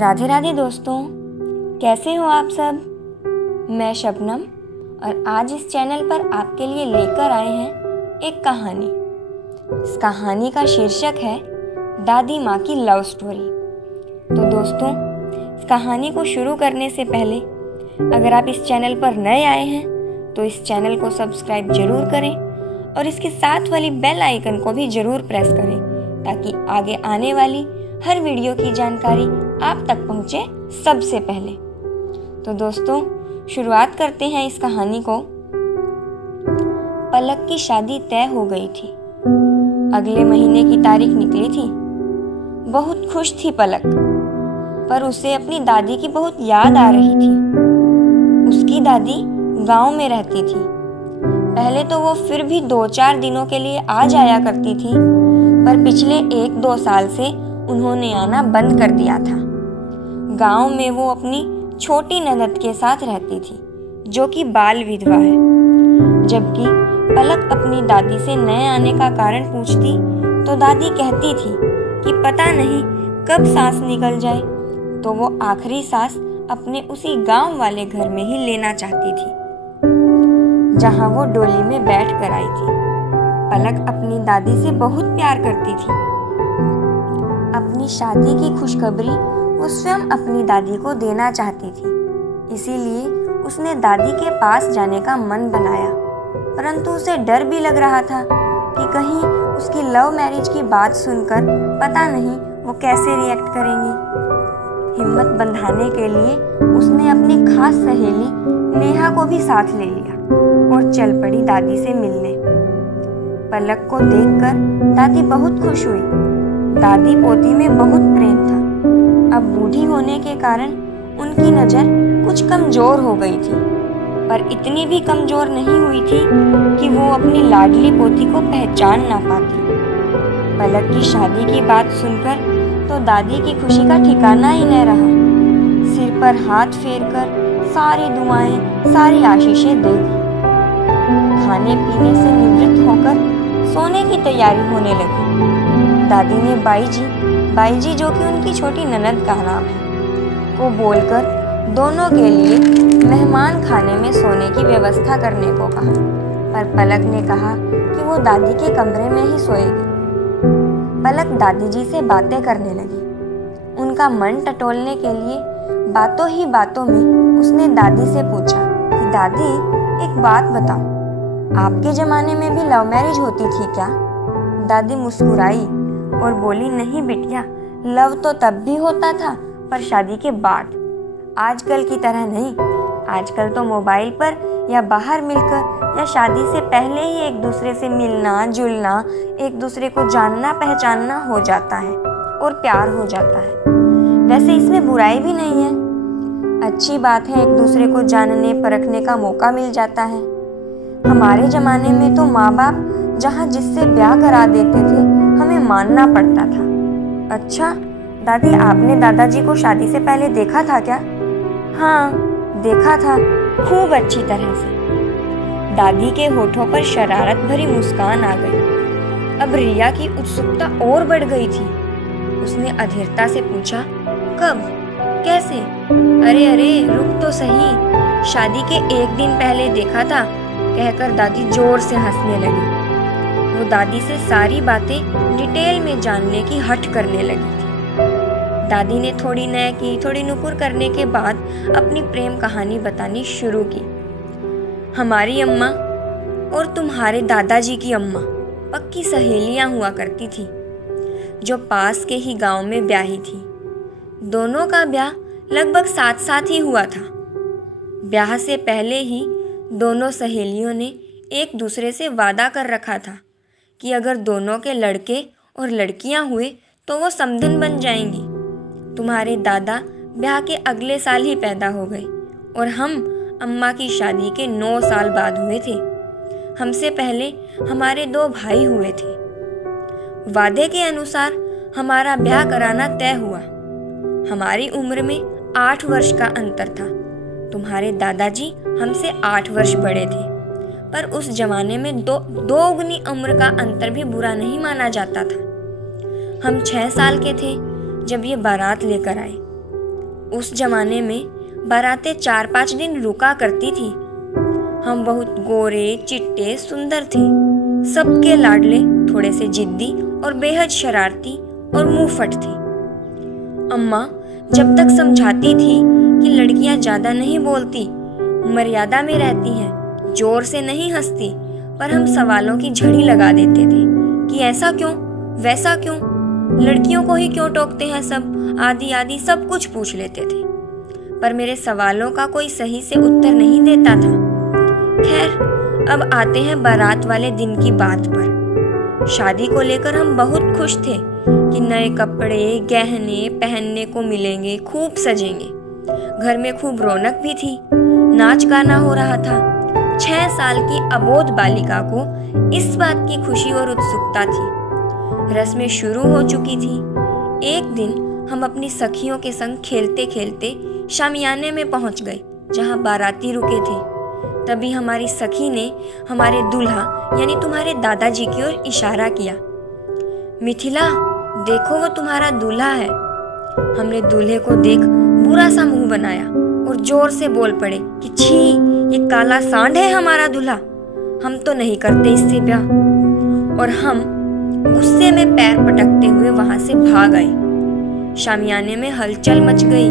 राधे राधे दोस्तों, कैसे हो आप सब। मैं शबनम और आज इस चैनल पर आपके लिए लेकर आए हैं एक कहानी। इस कहानी का शीर्षक है दादी माँ की लव स्टोरी। तो दोस्तों, इस कहानी को शुरू करने से पहले अगर आप इस चैनल पर नए आए हैं तो इस चैनल को सब्सक्राइब जरूर करें और इसके साथ वाली बेल आइकन को भी जरूर प्रेस करें ताकि आगे आने वाली हर वीडियो की जानकारी आप तक पहुंचे सबसे पहले। तो दोस्तों, शुरुआत करते हैं इस कहानी को। पलक की शादी तय हो गई थी। अगले महीने की तारीख निकली थी। बहुत खुश थी पलक, पर उसे अपनी दादी की बहुत याद आ रही थी। उसकी दादी गांव में रहती थी। पहले तो वो फिर भी 2-4 दिनों के लिए आ जाया करती थी, पर पिछले 1-2 साल से उन्होंने आना बंद कर दिया था। गांव में वो अपनी छोटी ननद के साथ रहती थी, जो कि बाल विधवा है। जबकि पलक अपनी दादी से नए आने का कारण पूछती तो दादी कहती थी कि पता नहीं कब सांस निकल जाए, तो वो आखिरी सांस अपने उसी गांव वाले घर में ही लेना चाहती थी जहां वो डोली में बैठ कर आई थी। पलक अपनी दादी से बहुत प्यार करती थी। अपनी शादी की खुशखबरी वो स्वयं अपनी दादी को देना चाहती थी, इसीलिए उसने दादी के पास जाने का मन बनाया। परंतु उसे डर भी लग रहा था कि कहीं उसकी लव मैरिज की बात सुनकर पता नहीं वो कैसे रिएक्ट करेंगी। हिम्मत बंधाने के लिए उसने अपनी खास सहेली नेहा को भी साथ ले लिया और चल पड़ी दादी से मिलने। पलक को देखकर दादी बहुत खुश हुई। दादी पोती में बहुत प्रेम था। अब बूढ़ी होने के कारण उनकी नज़र कुछ कमजोर हो गई थी, पर इतनी भी कमजोर नहीं हुई थी कि वो अपनी लाडली पोती को पहचान ना पाती। पलक की शादी की बात सुनकर तो दादी की खुशी का ठिकाना ही न रहा। सिर पर हाथ फेरकर सारी दुआएं, सारी आशीषें दे दी। खाने पीने से निवृत्त होकर सोने की तैयारी होने लगी। दादी ने बाई जी जो कि उनकी छोटी ननद का नाम है, को बोलकर दोनों के लिए मेहमान खाने में सोने की व्यवस्था करने को कहा। पर पलक ने कहा कि वो दादी के कमरे में ही सोएगी। पलक दादी जी से बातें करने लगी। उनका मन टटोलने के लिए बातों ही बातों में उसने दादी से पूछा कि दादी, एक बात बताओ, आपके ज़माने में भी लव मैरिज होती थी क्या? दादी मुस्कुराई और बोली, नहीं बिटिया, लव तो तब भी होता था, पर शादी के बाद। आजकल की तरह नहीं। आजकल तो मोबाइल पर या बाहर मिलकर या शादी से पहले ही एक दूसरे से मिलना जुलना, एक दूसरे को जानना पहचानना हो जाता है और प्यार हो जाता है। वैसे इसमें बुराई भी नहीं है, अच्छी बात है। एक दूसरे को जानने परखने का मौका मिल जाता है। हमारे ज़माने में तो माँ बाप जहाँ जिससे ब्याह करा देते थे, हमें मानना पड़ता था। अच्छा दादी, आपने दादाजी को शादी से पहले देखा था क्या? हाँ, देखा था, खूब अच्छी तरह से। दादी के होठों पर शरारत भरी मुस्कान आ गई। अब रिया की उत्सुकता और बढ़ गई थी। उसने अधीरता से पूछा, कब, कैसे? अरे रुक तो सही, शादी के 1 दिन पहले देखा था, कहकर दादी जोर से हंसने लगी। वो दादी से सारी बातें डिटेल में जानने की हठ करने लगी थी। दादी ने थोड़ी नय की, थोड़ी नुकुर करने के बाद अपनी प्रेम कहानी बतानी शुरू की। हमारी अम्मा और तुम्हारे दादाजी की अम्मा पक्की सहेलियां हुआ करती थी, जो पास के ही गांव में ब्याही थी। दोनों का ब्याह लगभग साथ ही हुआ था। ब्याह से पहले ही दोनों सहेलियों ने एक दूसरे से वादा कर रखा था कि अगर दोनों के लड़के और लड़कियां हुए तो वो समधन बन जाएंगी। तुम्हारे दादा ब्याह के अगले साल ही पैदा हो गए और हम अम्मा की शादी के 9 साल बाद हुए थे। हमसे पहले हमारे 2 भाई हुए थे। वादे के अनुसार हमारा ब्याह कराना तय हुआ। हमारी उम्र में 8 वर्ष का अंतर था। तुम्हारे दादाजी हमसे 8 वर्ष बड़े थे, पर उस जमाने में दोगुनी उम्र का अंतर भी बुरा नहीं माना जाता था। हम 6 साल के थे जब ये बारात लेकर आए। उस जमाने में बारातें 4-5 दिन रुका करती थी। हम बहुत गोरे चिट्टे सुंदर थे, सबके लाडले, थोड़े से जिद्दी और बेहद शरारती और मुंहफट थे। अम्मा जब तक समझाती थी कि लड़कियां ज्यादा नहीं बोलती, मर्यादा में रहती हैं, जोर से नहीं हंसती, पर हम सवालों की झड़ी लगा देते थे कि ऐसा क्यों, वैसा क्यों, लड़कियों को ही क्यों टोकते हैं सब, आदि आदि सब कुछ पूछ लेते थे। पर मेरे सवालों का कोई सही से उत्तर नहीं देता था। खैर, अब आते हैं बारात वाले दिन की बात पर। शादी को लेकर हम बहुत खुश थे कि नए कपड़े गहने पहनने को मिलेंगे, खूब सजेंगे। घर में खूब रौनक भी थी, नाच गाना हो रहा था। 6 साल की अबोध बालिका को इस बात की खुशी और उत्सुकता थी। रस्में शुरू हो चुकी थी। एक दिन हम अपनी सखियों के संग खेलते खेलते शामियाने में पहुंच गए जहां बाराती रुके थे। तभी हमारी सखी ने हमारे दूल्हा यानी तुम्हारे दादाजी की ओर इशारा किया। मिथिला, देखो वो तुम्हारा दूल्हा है। हमने दूल्हे को देख बुरा सा मुंह बनाया और जोर से बोल पड़े कि छी, ये काला सांड है हमारा दूल्हा, हम तो नहीं करते इससे ब्याह। और हम गुस्से में पैर पटकते हुए वहां से भाग आए। शामियाने में हलचल मच गई,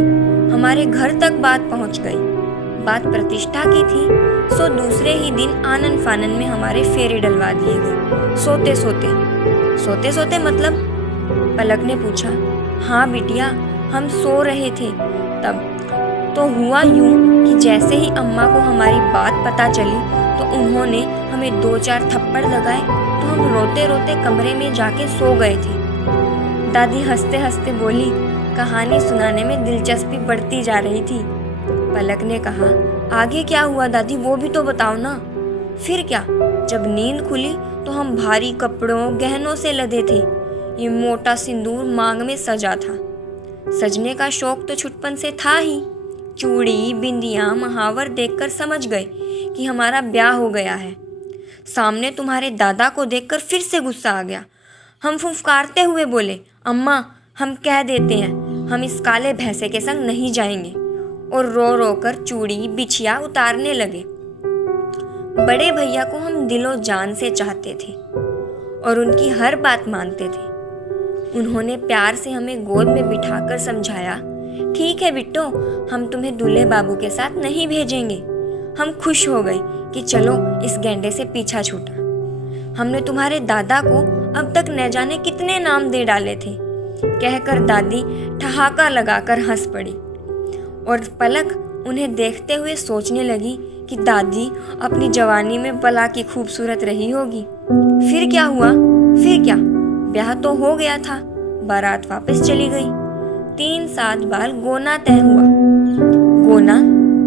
हमारे घर तक बात पहुंच गई। बात प्रतिष्ठा की थी, सो दूसरे ही दिन आनन फानन में हमारे फेरे डलवा दिए गए। सोते सोते मतलब? पलक ने पूछा। हाँ बिटिया, हम सो रहे थे तब। तो हुआ यूं कि जैसे ही अम्मा को हमारी बात पता चली तो उन्होंने हमें 2-4 थप्पड़ लगाए तो हम रोते रोते कमरे में जाके सो गए थे। दादी हंसते हंसते बोली, कहानी सुनाने में दिलचस्पी बढ़ती जा रही थी। पलक ने कहा, आगे क्या हुआ दादी, वो भी तो बताओ ना। फिर क्या, जब नींद खुली तो हम भारी कपड़ों गहनों से लदे थे। ये मोटा सिंदूर मांग में सजा था। सजने का शौक तो छुटपन से था ही। चूड़ी बिंदियां महावर देखकर समझ गए कि हमारा ब्याह हो गया है। सामने तुम्हारे दादा को देखकर फिर से गुस्सा आ गया। हम फुफकारते हुए बोले, अम्मा हम कह देते हैं, हम इस काले भैंसे के संग नहीं जाएंगे। और रो रो कर चूड़ी बिछिया उतारने लगे। बड़े भैया को हम दिलो जान से चाहते थे और उनकी हर बात मानते थे। उन्होंने प्यार से हमें गोद में बिठाकर समझाया, ठीक है बिट्टो, हम तुम्हें दूल्हे बाबू के साथ नहीं भेजेंगे। हम खुश हो गए कि चलो इस गेंडे से पीछा छूटा। हमने तुम्हारे दादा को अब तक न जाने कितने नाम दे डाले थे, कहकर दादी ठहाका लगाकर हंस पड़ी। और पलक उन्हें देखते हुए सोचने लगी कि दादी अपनी जवानी में भला की खूबसूरत रही होगी। फिर क्या हुआ? फिर क्या, ब्याह तो हो गया था, बारात वापस चली गई। 3-7 बार गोना तय हुआ। गोना?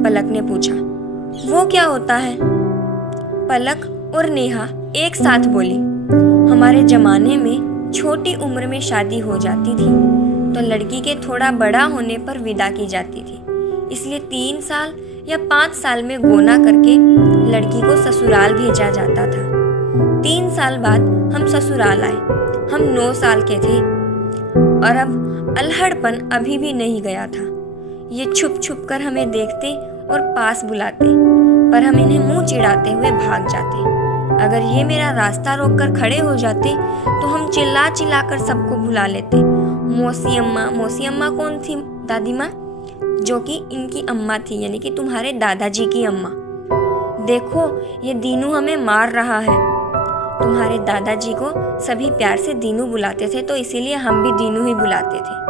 पलक ने पूछा। वो क्या होता है? पलक और नेहा एक साथ बोली, हमारे जमाने में छोटी उम्र में शादी हो जाती थी तो लड़की के थोड़ा बड़ा होने पर विदा की जाती थी, इसलिए 3 साल या 5 साल में गोना करके लड़की को ससुराल भेजा जाता था। 3 साल बाद हम ससुराल आए। हम 9 साल के थे और अब अल्हड़पन अभी भी नहीं गया था। ये छुप छुप कर हमें देखते और पास बुलाते, पर हम इन्हें मुंह चिढ़ाते हुए भाग जाते। अगर ये मेरा रास्ता रोककर खड़े हो जाते तो हम चिल्ला चिल्ला कर सबको बुला लेते। मौसी अम्मा कौन थी? दादी माँ, जो कि इनकी अम्मा थी, यानी कि तुम्हारे दादाजी की अम्मा। देखो ये दीनू हमें मार रहा है। तुम्हारे दादाजी को सभी प्यार से दीनू बुलाते थे, तो इसीलिए हम भी दीनू ही बुलाते थे।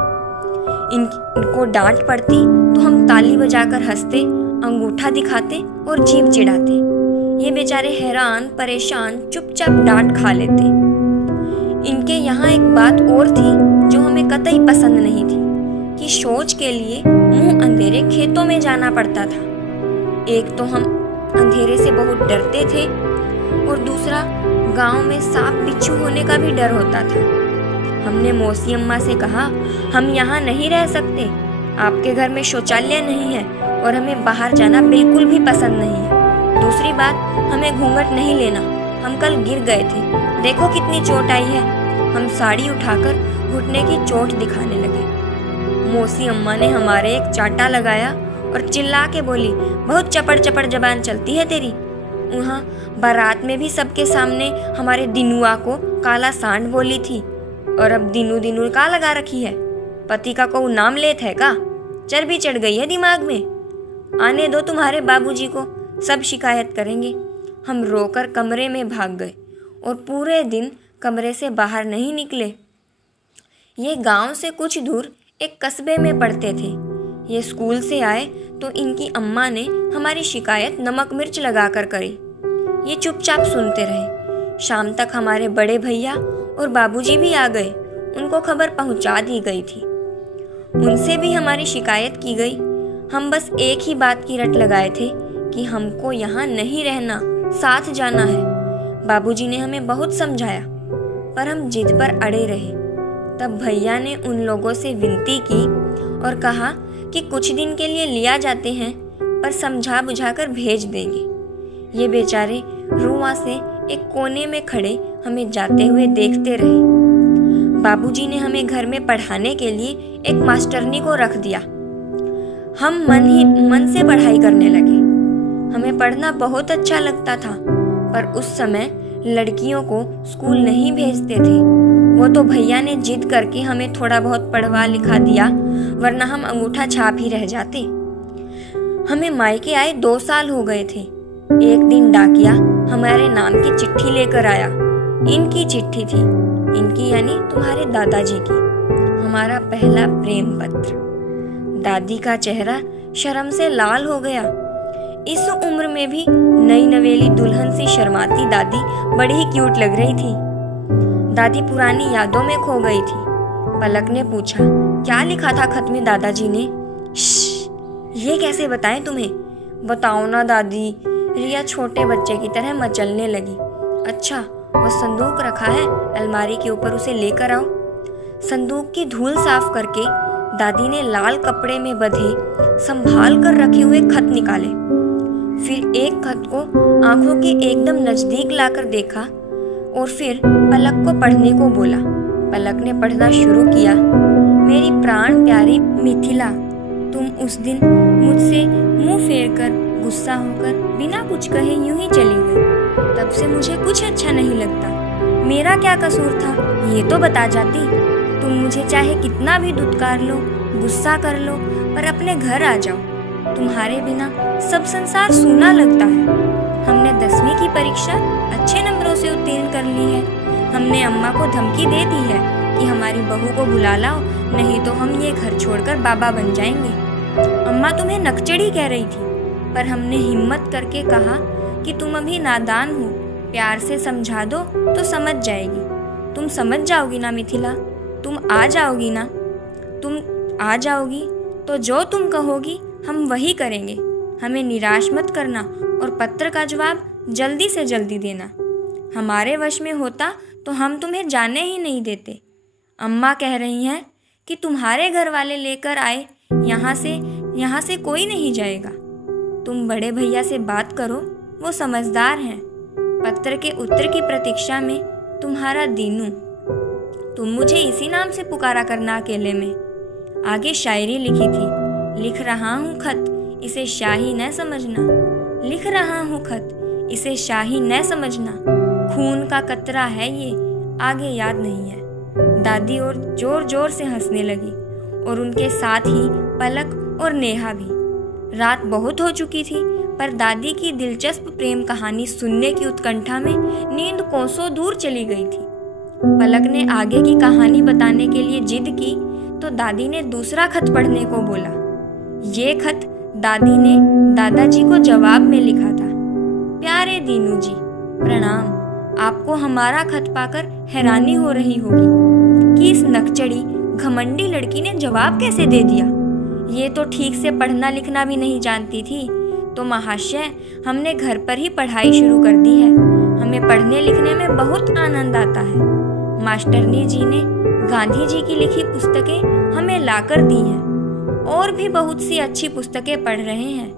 इनको डांट पड़ती तो हम ताली बजाकर हंसते, अंगूठा दिखाते और जीभ चिढ़ाते। ये बेचारे हैरान परेशान चुपचाप डांट खा लेते। इनके यहाँ एक बात और थी जो हमें कतई पसंद नहीं थी कि शौच के लिए मुंह अंधेरे खेतों में जाना पड़ता था। एक तो हम अंधेरे से बहुत डरते थे और दूसरा गांव में सांप बिच्छू होने का भी डर होता था। हमने मौसी अम्मा से कहा, हम यहाँ नहीं रह सकते, आपके घर में शौचालय नहीं है और हमें बाहर जाना बिल्कुल भी पसंद नहीं है। दूसरी बात, हमें घूंघट नहीं लेना, हम कल गिर गए थे, देखो कितनी चोट आई है। हम साड़ी उठाकर घुटने की चोट दिखाने लगे। मौसी अम्मा ने हमारे एक चाटा लगाया और चिल्ला के बोली, बहुत चपड़ चपड़ जबान चलती है तेरी। वहाँ बारात में भी सबके सामने हमारे दिनुआ को काला सांड बोली थी। और अब दिनू दिनू का लगा रखी है, पति का को नाम लेत है का? चर्बी चढ़ गई है दिमाग में। आने दो तुम्हारे बाबूजी को, सब शिकायत करेंगे। हम रोकर कमरे में भाग गए और पूरे दिन कमरे से बाहर नहीं निकले। ये गांव से कुछ दूर एक कस्बे में पढ़ते थे। ये स्कूल से आए तो इनकी अम्मा ने हमारी शिकायत नमक मिर्च लगाकर करी। ये चुपचाप सुनते रहे। शाम तक हमारे बड़े भैया और बाबूजी भी आ गए। उनको खबर पहुंचा दी गई थी। उनसे भी हमारी शिकायत की गई। हम बस एक ही बात की रट लगाए थे कि हमको यहाँ नहीं रहना, साथ जाना है। बाबूजी ने हमें बहुत समझाया पर हम जिद पर अड़े रहे। तब भैया ने उन लोगों से विनती की और कहा कि कुछ दिन के लिए लिया जाते हैं पर समझा बुझाकर भेज देंगे। ये बेचारे रुआ से एक कोने में खड़े हमें जाते हुए देखते रहे। बाबूजी ने हमें घर में पढ़ाने के लिए एक मास्टरनी को रख दिया। हम मन से पढ़ाई करने लगे। हमें पढ़ना बहुत अच्छा लगता था, पर उस समय लड़कियों को स्कूल नहीं भेजते थे। वो तो भैया ने जिद करके हमें थोड़ा बहुत पढ़वा लिखा दिया, वरना हम अंगूठा छाप ही रह जाते। हमें मायके आए 2 साल हो गए थे। एक दिन डाकिया हमारे नाम की चिट्ठी लेकर आया। इनकी चिट्ठी थी, इनकी यानी तुम्हारे दादाजी की। हमारा पहला प्रेम पत्र। दादी का चेहरा शर्म से लाल हो गया। इस उम्र में भी नई नवेली दुल्हन सी शर्माती दादी बड़ी ही क्यूट लग रही थी। दादी पुरानी यादों में खो गई थी। पलक ने पूछा, क्या लिखा था खत में दादाजी ने? ये कैसे बताएं तुम्हें? बताओ ना दादी। रिया छोटे बच्चे की तरह मचलने लगी। अच्छा, वो संदूक रखा है अलमारी के ऊपर, उसे लेकर आओ। संदूक की धूल साफ करके दादी ने लाल कपड़े में बंधे संभाल कर रखे हुए खत निकाले। फिर एक खत को आंखों के एकदम नजदीक लाकर देखा और फिर पलक को पढ़ने को बोला। पलक ने पढ़ना शुरू किया। मेरी प्राण प्यारी मिथिला, तुम उस दिन मुझसे मुंह फेर कर गुस्सा होकर बिना कुछ कहे यूं ही चली गई। तब से मुझे कुछ अच्छा नहीं लगता। मेरा क्या कसूर था, ये तो बता जाती। तुम मुझे चाहे कितना भी दुत्कार लो, गुस्सा कर लो, पर अपने घर आ जाओ। तुम्हारे बिना सब संसार सूना लगता है। हमने 10वीं की परीक्षा अच्छे नंबरों से उत्तीर्ण कर ली है। हमने अम्मा को धमकी दे दी है कि हमारी बहू को बुला लाओ, नहीं तो हम ये घर छोड़कर बाबा बन जाएंगे। अम्मा तुम्हें नकचड़ी कह रही थी, पर हमने हिम्मत करके कहा कि तुम अभी नादान हो, प्यार से समझा दो तो समझ जाएगी। तुम समझ जाओगी ना मिथिला? तुम आ जाओगी ना? तुम आ जाओगी तो जो तुम कहोगी हम वही करेंगे। हमें निराश मत करना और पत्र का जवाब जल्दी से जल्दी देना। हमारे वश में होता तो हम तुम्हें जाने ही नहीं देते। अम्मा कह रही हैं कि तुम्हारे घर वाले लेकर आए, यहाँ से कोई नहीं जाएगा। तुम बड़े भैया से बात करो, वो समझदार हैं। पत्र के उत्तर की प्रतीक्षा में तुम्हारा दीनू। तुम मुझे इसी नाम से पुकारा करना अकेले में। आगे शायरी लिखी थी, लिख रहा हूँ खत, इसे शाही न समझना। लिख रहा हूँ खत, इसे शाही न समझना। खून का कतरा है ये, आगे याद नहीं है। दादी और जोर जोर से हंसने लगी और उनके साथ ही पलक और नेहा भी। रात बहुत हो चुकी थी, पर दादी की दिलचस्प प्रेम कहानी सुनने की उत्कंठा में नींद कोसों दूर चली गई थी। पलक ने आगे की कहानी बताने के लिए जिद की तो दादी ने दूसरा खत पढ़ने को बोला। ये खत दादी ने दादाजी को जवाब में लिखा था। प्यारे दीनू जी, प्रणाम। आपको हमारा खत पाकर हैरानी हो रही होगी कि इस नकचड़ी घमंडी लड़की ने जवाब कैसे दे दिया। ये तो ठीक से पढ़ना लिखना भी नहीं जानती थी। तो महाशय, हमने घर पर ही पढ़ाई शुरू कर दी है। हमें पढ़ने लिखने में बहुत आनंद आता है। मास्टरनी जी ने गांधी जी की लिखी पुस्तकें हमें लाकर दी हैं और भी बहुत सी अच्छी पुस्तकें पढ़ रहे हैं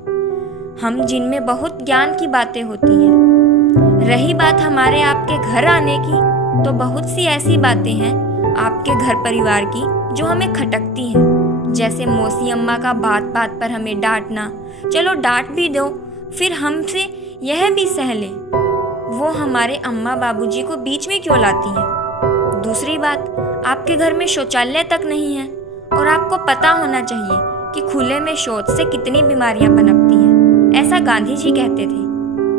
हम, जिनमें बहुत ज्ञान की बातें होती हैं। रही बात हमारे आपके घर आने की, तो बहुत सी ऐसी बातें हैं आपके घर परिवार की जो हमें खटकती हैं, जैसे मौसी अम्मा का बात बात पर हमें डांटना, चलो डांट भी दो फिर हमसे यह भी सह ले, वो हमारे अम्मा बाबूजी को बीच में क्यों लाती हैं। दूसरी बात, आपके घर में शौचालय तक नहीं है और आपको पता होना चाहिए कि खुले में शौच से कितनी बीमारियां पनपती हैं, ऐसा गांधी जी कहते थे।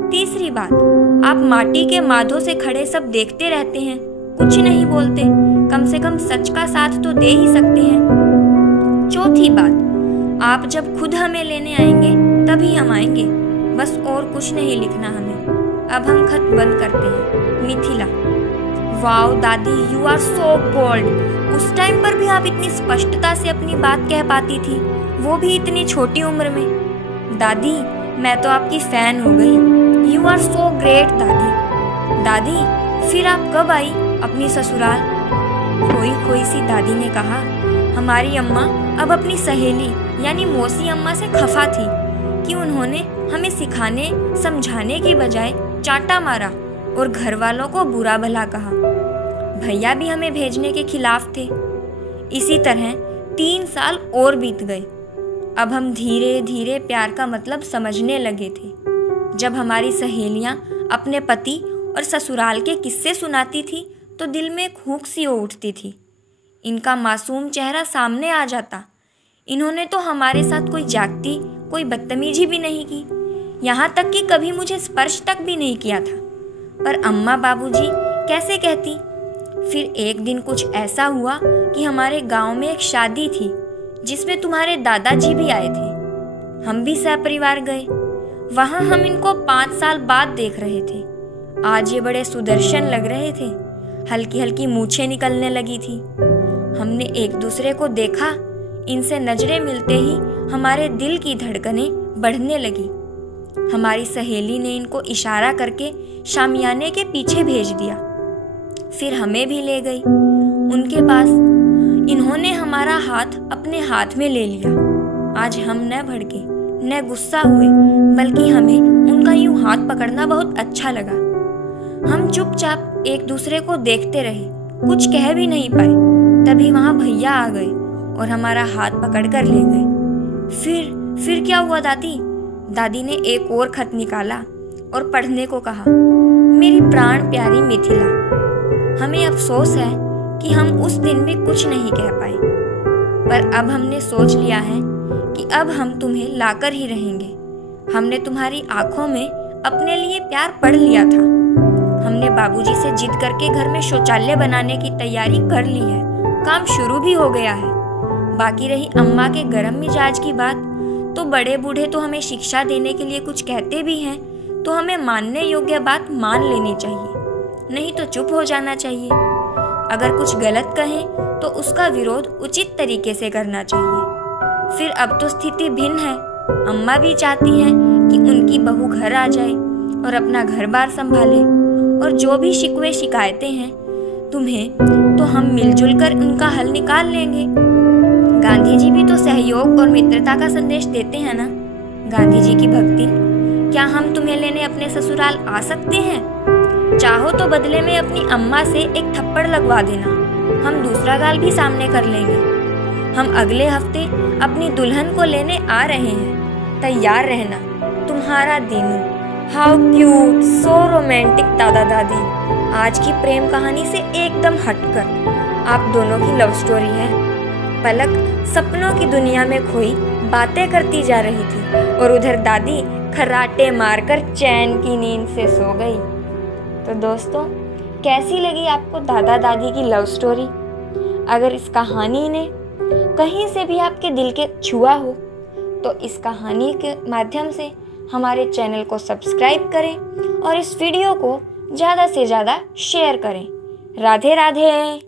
तीसरी बात, आप माटी के माधों से खड़े सब देखते रहते हैं, कुछ नहीं बोलते, कम से कम सच का साथ तो दे ही सकते हैं। चौथी बात, आप जब खुद हमें लेने आएंगे तभी हम आएंगे, बस और कुछ नहीं लिखना हमें। अब हम खत बंद करते हैं। मिथिला। वाओ दादी, यू आर सो बोल्ड। उस टाइम पर भी आप इतनी स्पष्टता से अपनी बात कह पाती थी, वो भी इतनी छोटी उम्र में। दादी, मैं तो आपकी फैन हो गई। यू आर सो ग्रेट दादी। दादी, फिर आप कब आई अपनी ससुराल? खोई खोई सी दादी ने कहा। हमारी अम्मा अब अपनी सहेली यानी मौसी अम्मा से खफा थी कि उन्होंने हमें सिखाने समझाने की बजाय चांटा मारा और घर वालों को बुरा भला कहा। भैया भी हमें भेजने के खिलाफ थे। इसी तरह 3 साल और बीत गए। अब हम धीरे धीरे प्यार का मतलब समझने लगे थे। जब हमारी सहेलियां अपने पति और ससुराल के किस्से सुनाती थी तो दिल में खूक सी हो उठती थी। इनका मासूम चेहरा सामने आ जाता। इन्होंने तो हमारे साथ कोई जागती, कोई बदतमीजी भी नहीं की, यहाँ तक कि कभी मुझे स्पर्श तक भी नहीं किया था। पर अम्मा बाबूजी कैसे कहती। फिर एक दिन कुछ ऐसा हुआ कि हमारे गांव में एक शादी थी जिसमें तुम्हारे दादाजी भी आए थे। हम भी सपरिवार गए। वहां हम इनको 5 साल बाद देख रहे थे। आज ये बड़े सुदर्शन लग रहे थे। हल्की हल्की मूछें निकलने लगी थी। हमने एक दूसरे को देखा। इनसे नजरें मिलते ही हमारे दिल की धड़कनें बढ़ने लगी। हमारी सहेली ने इनको इशारा करके शामियाने के पीछे भेज दिया। फिर हमें भी ले गई उनके पास। इन्होंने हमारा हाथ अपने हाथ में ले लिया। आज हम न भड़के न गुस्सा हुए, बल्कि हमें उनका यूं हाथ पकड़ना बहुत अच्छा लगा। हम चुपचाप एक दूसरे को देखते रहे, कुछ कह भी नहीं पाए। तभी वहां भैया आ गए और हमारा हाथ पकड़ कर ले गए। फिर क्या हुआ दादी? दादी ने एक और खत निकाला और पढ़ने को कहा। मेरी प्राण प्यारी मिथिला, हमें अफसोस है कि हम उस दिन भी कुछ नहीं कह पाए, पर अब हमने सोच लिया है कि अब हम तुम्हें लाकर ही रहेंगे। हमने तुम्हारी आंखों में अपने लिए प्यार पढ़ लिया था। हमने बाबूजी से जिद करके घर में शौचालय बनाने की तैयारी कर ली है। काम शुरू भी हो गया है। बाकी रही अम्मा के गरम मिजाज की बात, तो बड़े बूढ़े तो हमें शिक्षा देने के लिए कुछ कहते भी हैं, तो हमें मानने योग्य बात मान लेनी चाहिए, नहीं तो चुप हो जाना चाहिए। अगर कुछ गलत कहें तो उसका विरोध उचित तरीके से करना चाहिए। फिर अब तो स्थिति भिन्न है। अम्मा भी चाहती हैं कि उनकी बहू घर आ जाए और अपना घर बार संभाले, और जो भी शिकवे शिकायतें हैं तुम्हें, तो हम मिलजुल कर उनका हल निकाल लेंगे। गांधी जी भी तो सहयोग और मित्रता का संदेश देते हैं ना। गांधी जी की भक्ति। क्या हम तुम्हें लेने अपने ससुराल आ सकते हैं? चाहो तो बदले में अपनी अम्मा से एक थप्पड़ लगवा देना, हम दूसरा गाल भी सामने कर लेंगे। हम अगले हफ्ते अपनी दुल्हन को लेने आ रहे हैं, तैयार रहना। तुम्हारा Dinu. How cute, so romantic दादा दादी। आज की प्रेम कहानी से एकदम हटकर आप दोनों की लव स्टोरी है। पलक सपनों की दुनिया में खोई बातें करती जा रही थी और उधर दादी खर्राटे मारकर चैन की नींद से सो गई। तो दोस्तों, कैसी लगी आपको दादा दादी की लव स्टोरी? अगर इस कहानी ने कहीं से भी आपके दिल के छुआ हो तो इस कहानी के माध्यम से हमारे चैनल को सब्सक्राइब करें और इस वीडियो को ज़्यादा से ज़्यादा शेयर करें। राधे राधे।